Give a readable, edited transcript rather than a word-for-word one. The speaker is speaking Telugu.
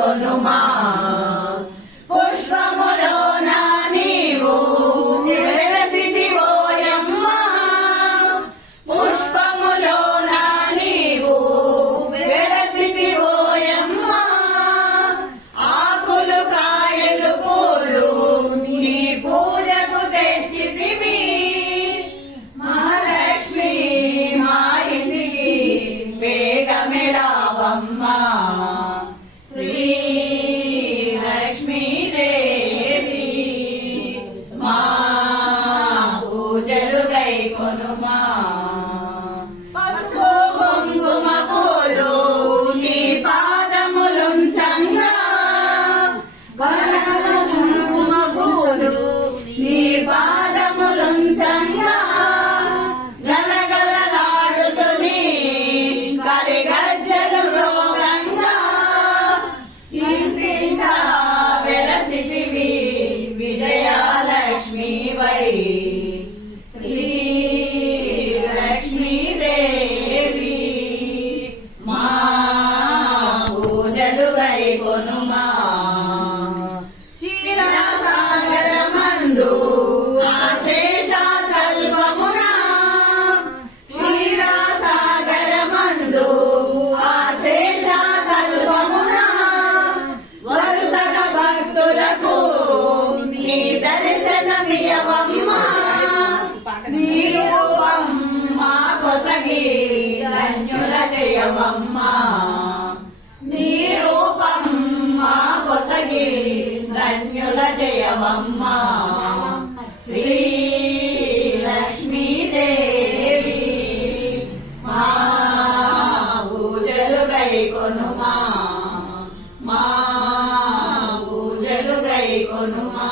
కొనుమా పుష్పములోన నీవు వెలసిదివోయమ్మ పుష్పములోన నీవు వెలసిదివోయమ్మ ఆకులు కాయలు పూలు నీ పూజకు తెచ్చితివి మహాలక్ష్మి మా ఇంటికి వేగమే రావమ్మా కొనుమా పసుపు కుంకుమ పూలు నీ పాదములుంచంగా కుంకుమ పూలు నీ పాదములుంచంగా గలగలలాడుతుని కరిగజ్జలు రోగంగా ఇంటింటా వెలసితివి విజయలక్ష్మి వై కొనుమా క్షీరసాగరమందు ఆశేషాతల్పమున క్షీరసాగరమందు ఆశేషాతల్పమున వరుసగా భక్తులకు నీ దర్శనమియవమ్మ నీ రూపం మా కొసగి ధన్యుల జయవమ్మ నీ రూపం మా కొసగి ధన్యుల జయవమ్మ శ్రీ లక్ష్మీదేవి మా పూజలు కొనుమా మా పూజలు కొనుమా